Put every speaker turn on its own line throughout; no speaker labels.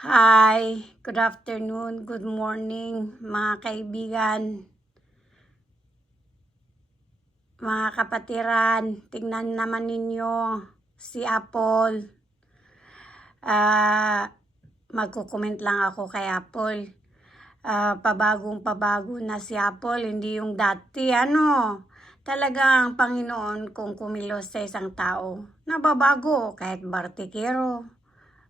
Hi, good afternoon, good morning mga kaibigan, mga kapatiran. Tingnan naman ninyo si Apple. Ah, magko-comment lang ako kay Apple. Ah, pabagong pabago na si Apple, hindi yung dati ano. Talagang Panginoon kung kumilos sa isang tao, nababago kahit bartikero,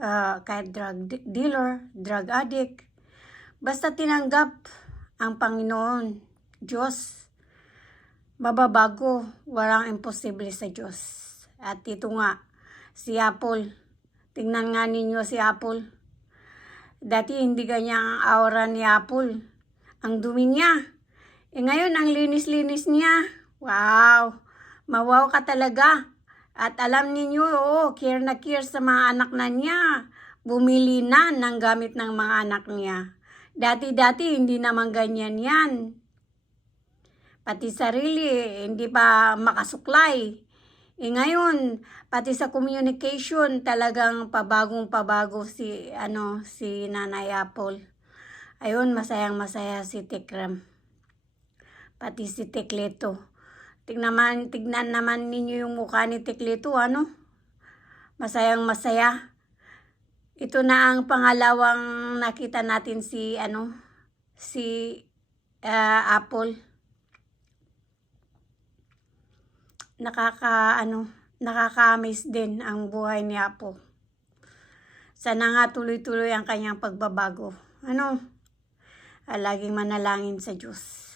ah, kahit drug de- dealer, drug addict. Basta tinanggap ang Panginoon, Diyos, mababago, walang imposible sa Diyos. At ito nga, si Apple, tingnan nga ninyo si Apple. Dati hindi ganyan ang aura ni Apple. Ang dumi niya. E ngayon, ang linis-linis niya. Wow! Mawaw ka talaga. At alam ninyo, oo, care na care sa mga anak na niya. Bumili na ng gamit ng mga anak niya. Dati-dati, hindi naman ganyan yan. Pati sarili, hindi pa makasuklay. E ngayon, pati sa communication, talagang pabagong pabago si, ano, si Nanay Apple. Ayun, masayang masaya si Tikram. Pati si Tekleto. Tignan, man, tignan naman ninyo yung mukha ni Tekleto, ano? Masayang masaya. Ito na ang pangalawang nakita natin si, ano, si ah, Apple. Nakaka, ano, nakaka-amaze din ang buhay ni Apple. Sana nga tuloy-tuloy ang kanyang pagbabago. Ano? Ah, laging manalangin sa Diyos.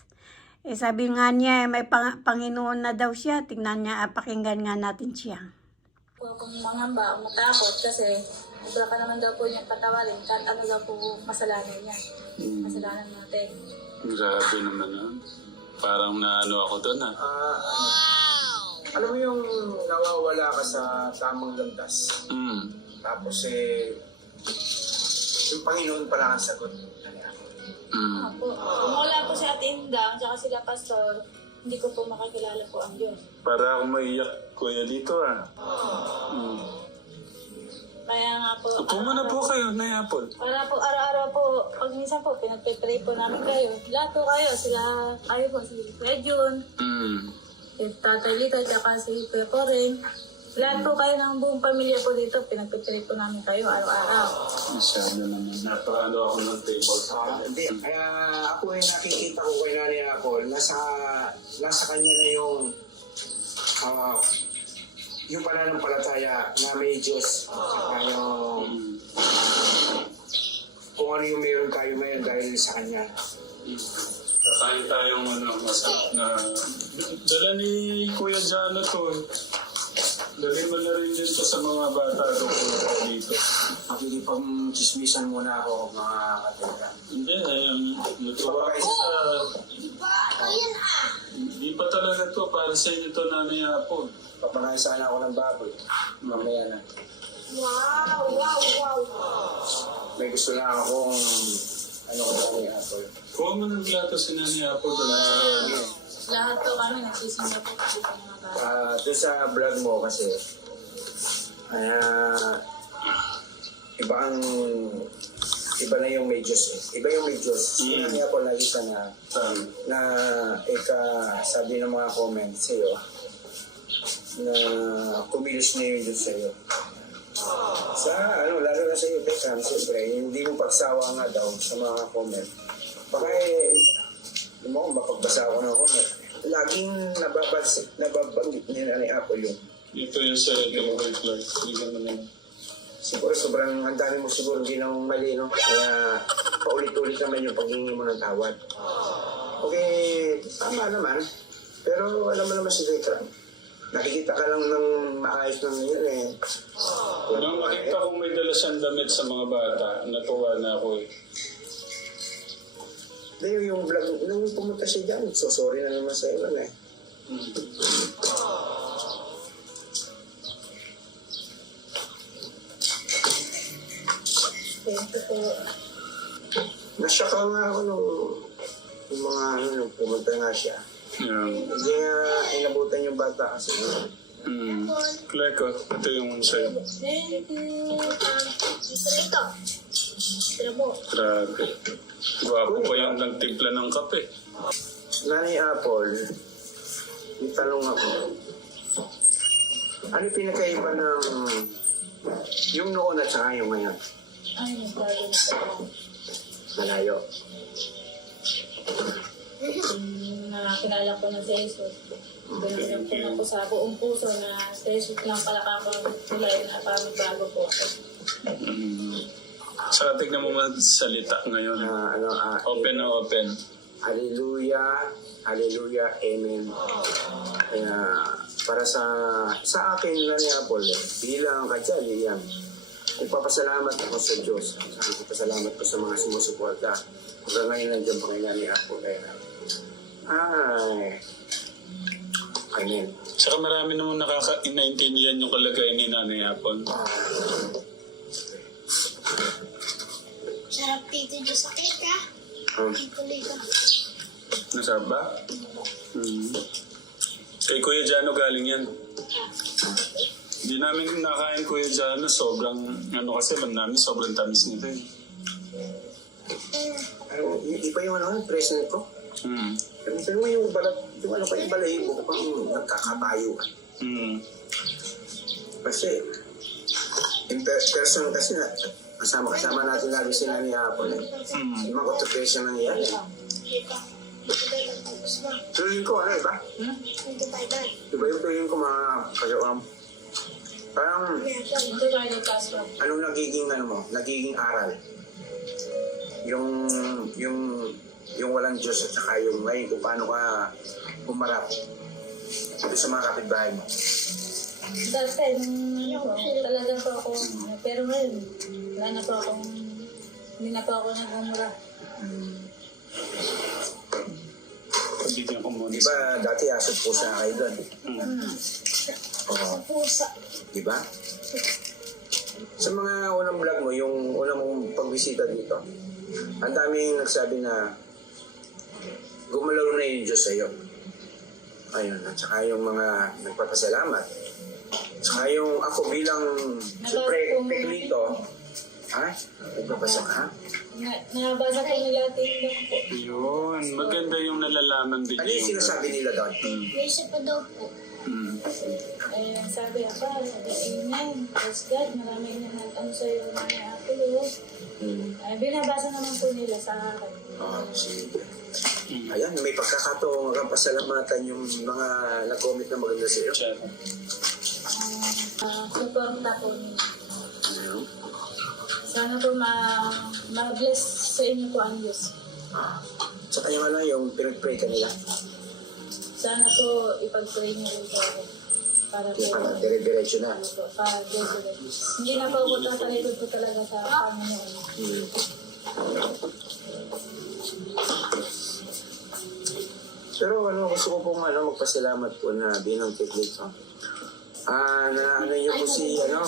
Eh sabi nga niya, eh, may pang- Panginoon na daw siya. Tingnan niya, ah, pakinggan nga natin siya.
po akong mangamba o matakot kasi sobra ka naman daw po niyang patawarin kahit ano daw po kasalanan niya.
Mm,
Kasalanan natin.
grabe naman ah. Parang naano ako doon ah.
Ah, alam mo yung nawawala ka sa tamang landas.
Mm.
Tapos eh, yung Panginoon pala ang sagot.
Mm.
Kung wala po si Ate Indang tsaka sila Pastor, hindi ko po makakilala po ang Diyos.
Para akong maiyak kuya dito ah. Mm.
Kaya nga po,
Upo muna po kayo, Nay Apple.
para po araw-araw po, pag minsan po, pinagpe-pray po namin kayo. Lahat po kayo, sila, kayo po, si Kuya Jun,
Mm.
si Tatay Lito, tsaka si Kuya Coreng. Lahat po kayo ng buong pamilya po dito, pinagpe-pray po namin kayo araw-araw.
Masyado naman. Napaano ako ng table sa
Ah, hindi. Kaya ako ay nakikita ko kay Nanay Apple, nasa, nasa kanya na yung ah, yung pananampalataya na may Diyos. Saka yung kung ano yung meron tayo ngayon dahil sa Kanya.
Kakain tayong ano, masarap na... Dala ni Kuya Jano to. Dali mo na rin din to sa mga bata doon dito.
Makikipang chismisan muna ako mga katiga.
Hindi, eh, natuwa ako sa... Hindi pa talaga to, para sa inyo to nanay Apple.
Papakain sana ako ng baboy. Mamaya na.
Wow! Wow! Wow!
May gusto na akong ano ko Nanay Apple.
Kuha mo ng plato si nanay Apple dala sa kanya.
Lahat po kami nagsisimba po kasi sa mga bata.
Ah, doon sa vlog mo kasi, kaya iba ang iba na yung may Diyos eh. Iba yung may Diyos.
Mm.
Sinabi ako lagi ka na
Tama.
na ika sabi ng mga comments sa'yo na kumilos na yung Diyos sa'yo. Sa ano, lalo na sa'yo, Tekram, siyempre, hindi mo pagsawa nga daw sa mga comment. Baka eh, hindi mo kung mapagbasa ako ng comment. Laging nababas, nababanggit niya na ni Apple yung
Ito yung sa Edgar White Clark. Bigyan mo naman.
siguro sobrang ang dami mo siguro ginawang mali, no? Kaya paulit-ulit naman yung paghingi mo ng tawad. Okay, tama naman. Pero alam mo naman si Tekram, nakikita ka lang ng maayos ng yun eh.
Nung makita kong may dala siyang damit sa mga bata, natuwa na ako eh.
Hindi, yung vlog, nung pumunta siya dyan, so sorry na naman sa iyo eh.
Mm.
Thank you po.
Nasyak nga ako nung, yung mga ano, nung pumunta nga siya.
Yeah.
Hindi nga inabutan yung bata kasi.
Mm. Clark, oh, ito yung sa'yo.
Thank you. Um, Mr.
Grabe. Gwapo pa yung nagtimpla ng kape.
Nanay Apple, may tanong ako. Ano yung pinakaiba ng yung noon at saka yung ngayon?
Ay, nagbago na po.
Malayo.
Yung nakakilala ko na sa Jesus. Binigyan ko na po sa buong puso na sa Jesus lang pala ako tulay na parang bago po ako.
Mm. Saka tignan mo salita ngayon.
Na ano, ah,
Open na open.
Hallelujah, Hallelujah, Amen. Kaya para sa sa akin Nanay Apple, bilang kadyali yan, nagpapasalamat ako sa Diyos. Nagpapasalamat ko sa mga sumusuporta. Hanggang ngayon nandiyan pa kay Nanay Apple. Kaya, ay, Amen.
Saka marami namang nakaka-inaintindihan yung kalagayan ni Nanay Apple.
Sarap dito dyan sa cake, ha?
Um,
Dito dito.
Nasarap ba? Mm. Kay Kuya Jano galing yan. Hindi namin nakain Kuya Jano. Sobrang, ano kasi alam namin, sobrang tamis nito eh.
ano, iba yung ano, present ko.
Mm.
Pero mo yung balat, yung ano pa yung balahibo ko pang nagkakatayo.
Mm.
Kasi, in per- person kasi na, kasama-kasama natin lagi si Nani Apple. Eh.
Mm.
Yung mga occupation yan. Eh. Tuloyin ko, ano, iba?
Doon.
Iba yung tuloyin ko mga. Parang,
Ito tayo nagkaswa.
anong nagiging, ano mo, nagiging aral? Yung, yung, yung walang Diyos at saka yung ngayon kung paano ka umarap dito sa mga kapitbahay mo.
Dati, ano po, talaga po ako, pero ngayon, wala na po akong, hindi na po ako nagmumura.
Bigyan ko muna.
Di ba dati asot po sa kayo doon?
Mm.
Oo.
Pusa.
Di ba? Sa mga unang vlog mo, yung unang mong pagbisita dito, ang daming nagsabi na gumalaw na yung Diyos sa'yo. Ayun, at saka yung mga nagpapasalamat. Saka yung ako bilang, siyempre, peklito, ha? Nagpapasa ka?
Na, nabasa ko nila tingin ko po.
Yun. Maganda yung nalalaman din
Ano yung sinasabi nila doon?
Mm.
May isa pa daw po.
Mm.
Eh, sabi ako, sabi, amen, praise God, marami na nag, ano sa'yo, mga apple, oh.
Hmm.
Eh, binabasa naman po nila sa akin.
Oh, sige.
Mm.
Ayan, may pagkakataong kang pasalamatan yung mga nag-comment na maganda sa'yo.
Chat.
Suporta po? Sana po ma, ma-bless sa inyo po ang Diyos.
Ah. Saka yung ano, yung pinag-pray ka nila.
Sana po ipag-pray niyo rin po ako. Para po,
Yung ano, dire-diretso na.
ano po, para dire Hindi na po ako tatalikod po talaga sa Panginoon.
Hmm. Pero ano, gusto ko pong ano, magpasalamat po na bilang teknik. Ah, na ano niyo po si, ano,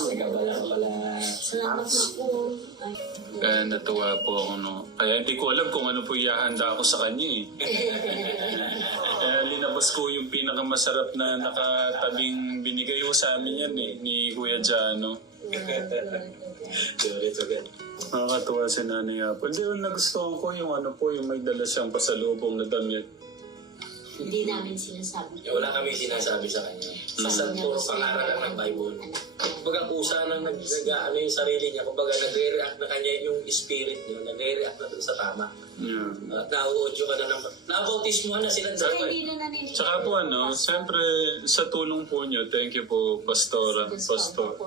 Salamat na po. Ay,
Kaya natuwa po ako, no? Kaya hindi ko alam kung ano po ihahanda ko sa kanya, eh. Kaya linabas ko yung pinakamasarap na nakatabing binigay ko sa amin yan, eh, ni Kuya Jano. Nakakatuwa si Nanay Apple. Hindi, yung nagustuhan ko yung ano po, yung may dala siyang pasalubong na damit.
Hindi namin sinasabi.
Eh, wala kami sinasabi sa kanya. Sa puro pangaralan ng Bible. Kumbaga kusa nang nag, nag ano yung sarili niya. Kumbaga nagre-react na kanya yung spirit niya. Nagre-react na dun sa tama.
Yeah.
At nauudyo ka na ng... Nabautismo na sila
Saka hindi na naniniwala.
Tsaka po ano, siyempre sa tulong po niyo, thank you po, Pastora, Pastor.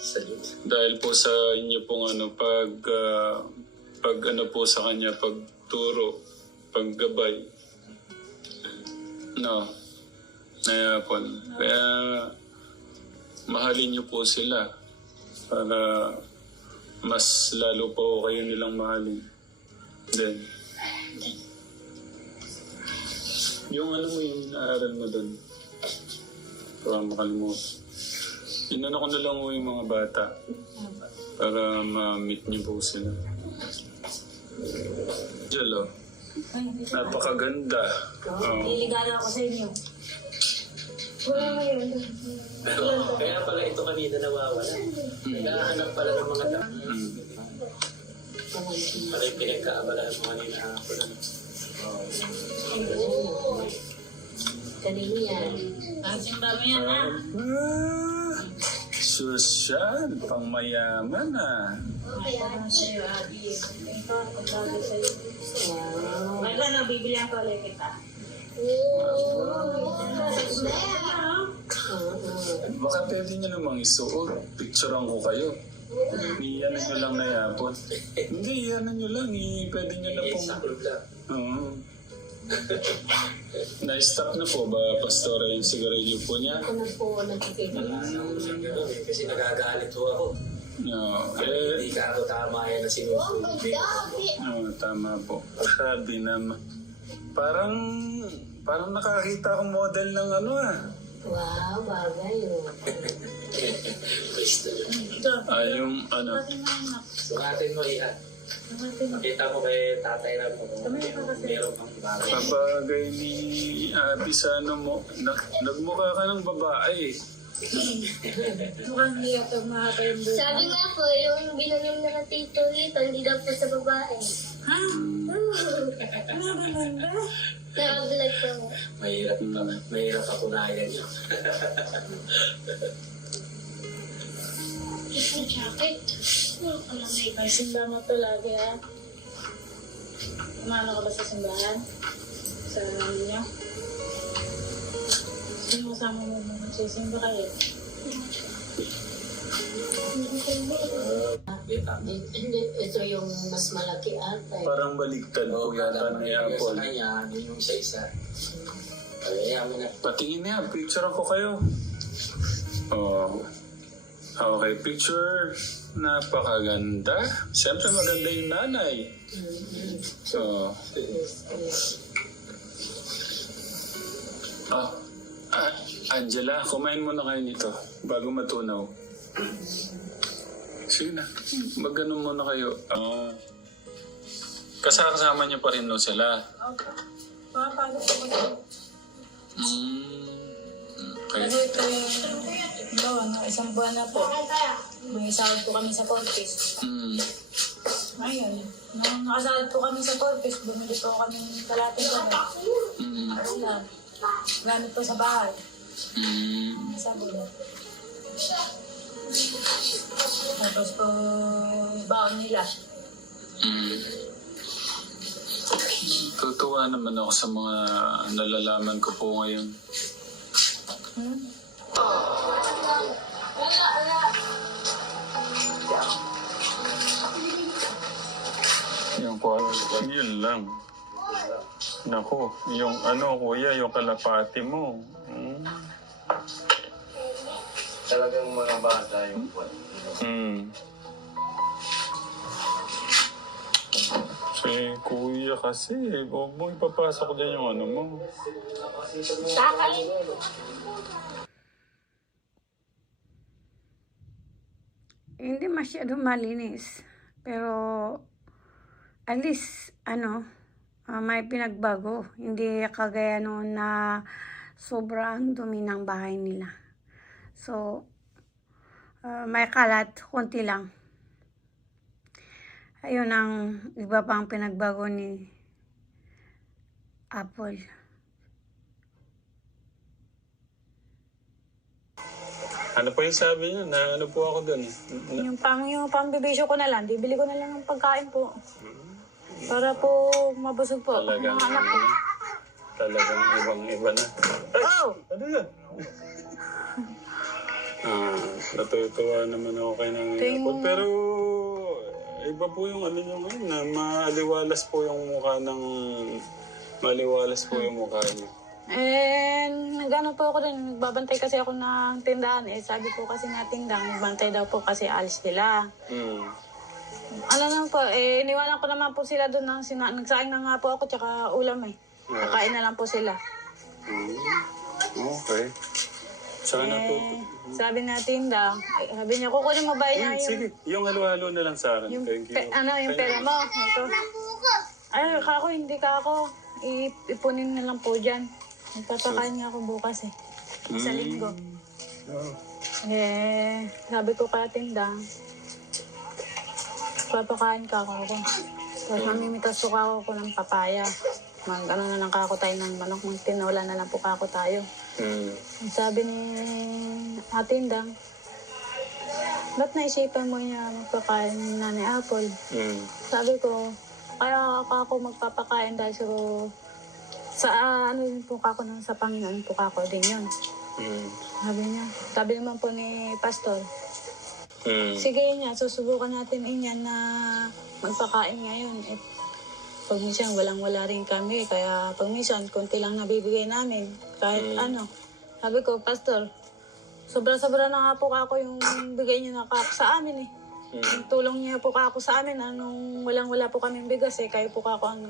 Sa Diyos.
Dahil po sa inyo pong ano, pag, ah, pag ano po sa kanya, pagturo, paggabay. No. Kaya po, kaya mahalin niyo po sila para mas lalo po kayo nilang mahalin. Then, yung ano mo yung naaral mo doon, para makalimutan. Inano ko na lang mo yung mga bata para ma-meet niyo po sila. Jalo, napakaganda. Oh.
Liligala ako sa inyo. Wala mo yun.
Pero kaya pala ito kanina nawawala. Naghahanap pala ng mga tao.
Mm.
Ano yung pinagkaabalahan mo kanina hapon?
Kanino yan?
Ang simba mo yan, ha?
Ah, sosyal, pang mayaman ah.
Ano sa'yo, Abi? Ito, ang bagay sa'yo.
Wow.
May ano, bibilihan ko ulit kita.
Baka pwede nyo namang isuot. Picturean ko kayo. Iyanan nyo lang na yapon. Hindi, iyanan nyo lang. I, pwede nyo na
Eh,
pong...
sa club lang.
Oo. Na-stop na po ba, Pastora, yung sigarilyo po niya?
Ako na po
eh. Kasi nagagalit ho ako.
No,
Hindi
eh,
ka ako tama yan na sinusunod.
Oo, tama po. Sabi naman. Parang, parang nakakita akong model ng ano ah.
Wow, bagay oh.
Kristo.
Ito.
Ah, yung ano.
Sukatin mo iyan.
Ating
Makita mo kay tatay na. Meron kang bagay.
Kabagay ni Abby sa ano mo. Nag, nagmukha ka ng babae.
Mukhang hiyak ang mahaba yung buhok.
Sabi nga po, yung binanim na tito dito, hindi daw po sa babae.
Ha? Ano ba ganda?
Nakagulag po.
Mahirap pa. Mahirap patunayan yun.
Yung jacket. May
simba mo to lagi, ha? Umano ka ba sa simbahan? Sa niyo? Sino kasama mo mo magsisimba kayo?
Hindi, hindi, ito yung mas malaki ata. eh.
Parang baliktad po
Oo,
yata ni
manigay sa
Apple.
kanya, yun yung mo na.
Patingin niya, picture ko kayo. Oh. Okay, picture. Napakaganda. Siyempre maganda yung nanay. So, ah, ah, Angela, kumain muna kayo nito bago matunaw. Sige na, magano muna kayo. Ah, kasama niyo pa rin no sila.
Okay. Papagod ko ba?
Mm, okay.
Kasi ito yung, no, no, isang buwan na po. May sahod po kami sa Corpus.
Mm.
Ayun. Nung nakasahod po kami sa Corpus, bumili po kami ng kalating kami.
Mm.
Ulan. Gamit po sa bahay.
Mm.
Sa bulan. Tapos po, baon nila.
Mm. Tutuwa naman ako sa mga nalalaman ko po ngayon.
Hmm?
Yun lang. Naku, yung ano kuya, yung kalapati mo. Mm.
Talagang mga bata yung buwan.
Mm. Si kuya kasi, huwag mo ipapasok dyan yung ano mo.
Kakalin.
Hindi masyado malinis. Pero, at least, ano, ah, may pinagbago. Hindi kagaya noon na sobrang dumi ng bahay nila. So, ah, may kalat, konti lang. Ayun ang iba pang pinagbago ni Apple.
Ano po yung sabi niya? Na ano po ako dun? Na,
Yung pang yung pambibisyo ko na lang, bibili ko na lang ng pagkain po. Para po mabusog po.
talagang,
Mga anak ko.
talagang ibang iba na. Ay!
Oh!
Ano yan? ah, natutuwa naman ako kay ng
Ting-
Apple. Pero, iba po yung ano nyo ngayon na maliwalas po yung mukha ng... Maliwalas po yung mukha niyo.
And nagano po ako din, nagbabantay kasi ako ng tindahan eh. Sabi ko kasi na tindang, nagbantay daw po kasi alis nila.
Mm.
Ano naman po, eh, iniwanan ko naman po sila doon ng sina- nagsaing na nga po ako tsaka ulam eh. Kakain na lang po sila.
Mm. Okay. Sana po.
Eh, sabi na tinda, eh, sabi niya, kukunin mo ba niya
Mm,
yung,
sige, yung halo-halo na lang sa akin.
yung
Thank you.
pe- ano, yung pera mo? Ito. Ay, kako, hindi ka ako. I- ipunin na lang po dyan. Magpapakain niya ako bukas eh. Sa linggo.
Oh.
Eh, sabi ko kaya tinda, Papakain ka ako. Tapos mamimitas po ka ako ng papaya. Mag ano na lang kako tayo ng manok. Mag tinola na lang po kako tayo.
Mm.
Ang sabi ni Ate Indang, ba't naisipan mo niya magpakain ni Nanay Apple?
Mm.
Sabi ko, kaya ako, ako magpapakain dahil siguro sa ah, ano din po ako nang sa Panginoon po ako din yun.
Mm.
Sabi niya. Sabi naman po ni Pastor,
Mm.
sige niya, susubukan natin inyan na magpakain ngayon. Eh, pag minsan walang-wala rin kami, kaya pag minsan konti lang nabibigay namin. Kahit
Mm.
ano. Sabi ko, Pastor, sobra-sobra na nga po ako yung bigay niyo na kako sa amin eh.
Mm.
Yung tulong niya po ako sa amin, anong walang-wala po kaming bigas eh, kayo po ako ang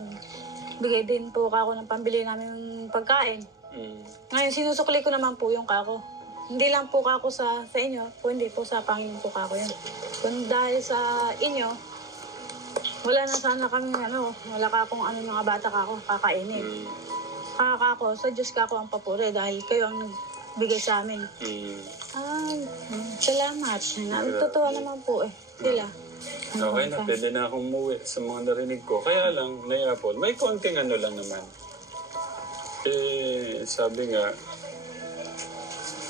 bigay din po ako ng pambili namin pagkain.
Mm.
Ngayon, sinusukli ko naman po yung kako. Hindi lang po kako sa, sa inyo, kundi po sa Panginoon po kako yun. Kung dahil sa inyo, wala na sana kami, ano, wala ka akong ano mga bata kako, kakainin.
Mm.
Kakako, sa Diyos kako ang papuri dahil kayo ang nagbigay sa amin.
Mm.
Ay, mm, salamat. Totoo naman po eh. Sila.
Okay na, pwede na akong umuwi sa mga narinig ko. Kaya lang, Nay Apple, may konting ano lang naman. Eh, sabi nga,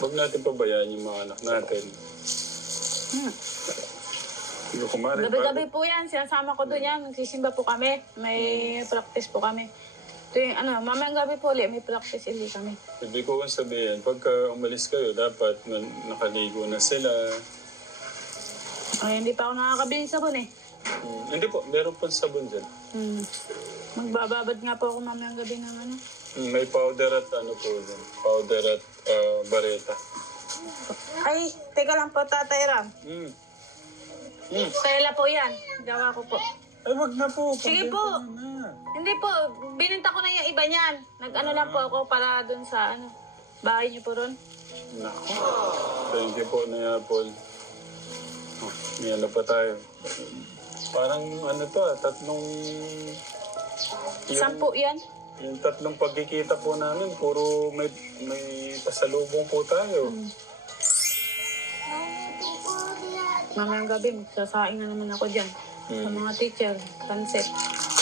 huwag natin pabayaan yung mga anak natin.
Hmm.
Ko kumari.
Gabi-gabi po yan, sinasama ko doon yan. Nagsisimba po kami. May practice po kami. Ito yung ano, mamayang gabi po ulit, may practice ulit kami.
Ibig ko kong sabihin, pagka umalis kayo, dapat na- nakaligo na sila.
Ay, hindi pa ako nakakabili ng sabon eh.
Hmm, hindi po, meron po sabon dyan.
Hmm. Magbababad nga po ako mamayang gabi ng ano.
Hmm, may powder at ano po dyan. Powder at ah, bareta.
Ay, teka lang po, Tatay Ram.
Hmm.
Tela po yan. Gawa ko po.
Ay, wag na po.
Sige po.
Na.
Hindi po, bininta ko na yung iba niyan. Nag-ano lang po ako para dun sa ano, bahay niyo po ron.
Nako. Thank you po, Nay Apple. Oh, may ano pa tayo. Parang ano to ah, tatlong... Yung,
Sampu yan.
Yung tatlong pagkikita po namin, puro may, may pasalubong po tayo.
Mamayang gabi, magsasaing na naman ako dyan. Sa
Hmm.
mga teacher, pansit.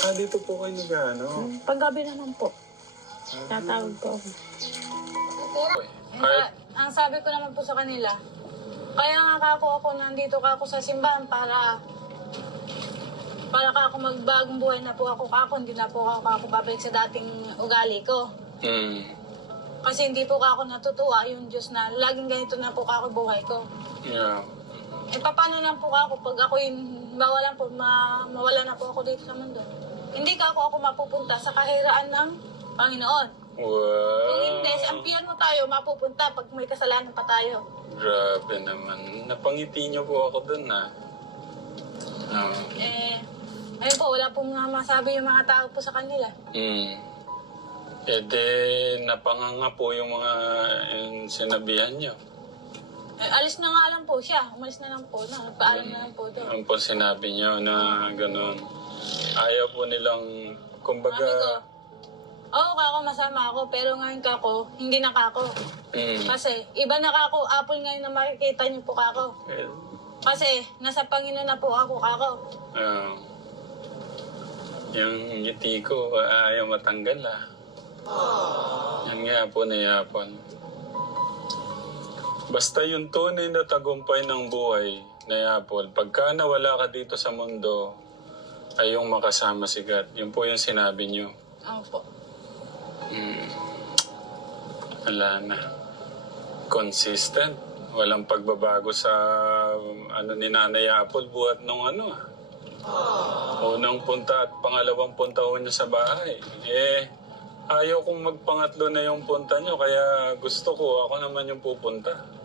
Ah, dito po kayo nag-ano.
Paggabi naman po. Tatawag po ako.
Kahit,
ang sabi ko naman po sa kanila, kaya nga ako ako nandito ka ako sa simbahan para para ka ako magbagong buhay na po ako kako, hindi na po ako ako babalik sa dating ugali ko.
mm,
Kasi hindi po ako natutuwa yung Diyos na laging ganito na po ako buhay ko.
yeah.
Eh paano lang po ako pag ako yung mawalan po, ma, mawala na po ako dito sa mundo. Hindi ka ako ako mapupunta sa kahiraan ng Panginoon. Kung
Wow.
hindi, sa ampiyan mo tayo mapupunta pag may kasalanan pa tayo.
Grabe naman. Napangiti niyo po ako dun ah. Ah.
Eh, ayun po, wala pong nga masabi yung mga tao po sa kanila.
Mm. E de, napanganga po yung mga yung sinabihan niyo.
Eh, alis na nga lang po siya. Umalis na lang po. Na, nagpaalam na lang po doon.
Ano po sinabi niyo na gano'n? Ayaw po nilang, kumbaga,
Sabi ko, oo kako, masama ako. Pero ngayon kako, hindi na kako.
mm,
Kasi, iba na kako. Apple ngayon na makikita niyo po kako.
eh,
Kasi, nasa Panginoon na po ako kako.
ah, yung ngiti ko, ayaw matanggal ah. Yan nga po na yapon. Basta yung tunay na tagumpay ng buhay na Apple, pagka nawala ka dito sa mundo, ay yung makasama si God. Yun po yung sinabi niyo.
Ano po.
Mm. Wala na. Consistent. Walang pagbabago sa ano ni Nanay Apple buhat nung ano ah. Unang punta at pangalawang punta ko niya sa bahay. Eh, ayaw kong magpangatlo na yung punta niyo kaya gusto ko ako naman yung pupunta.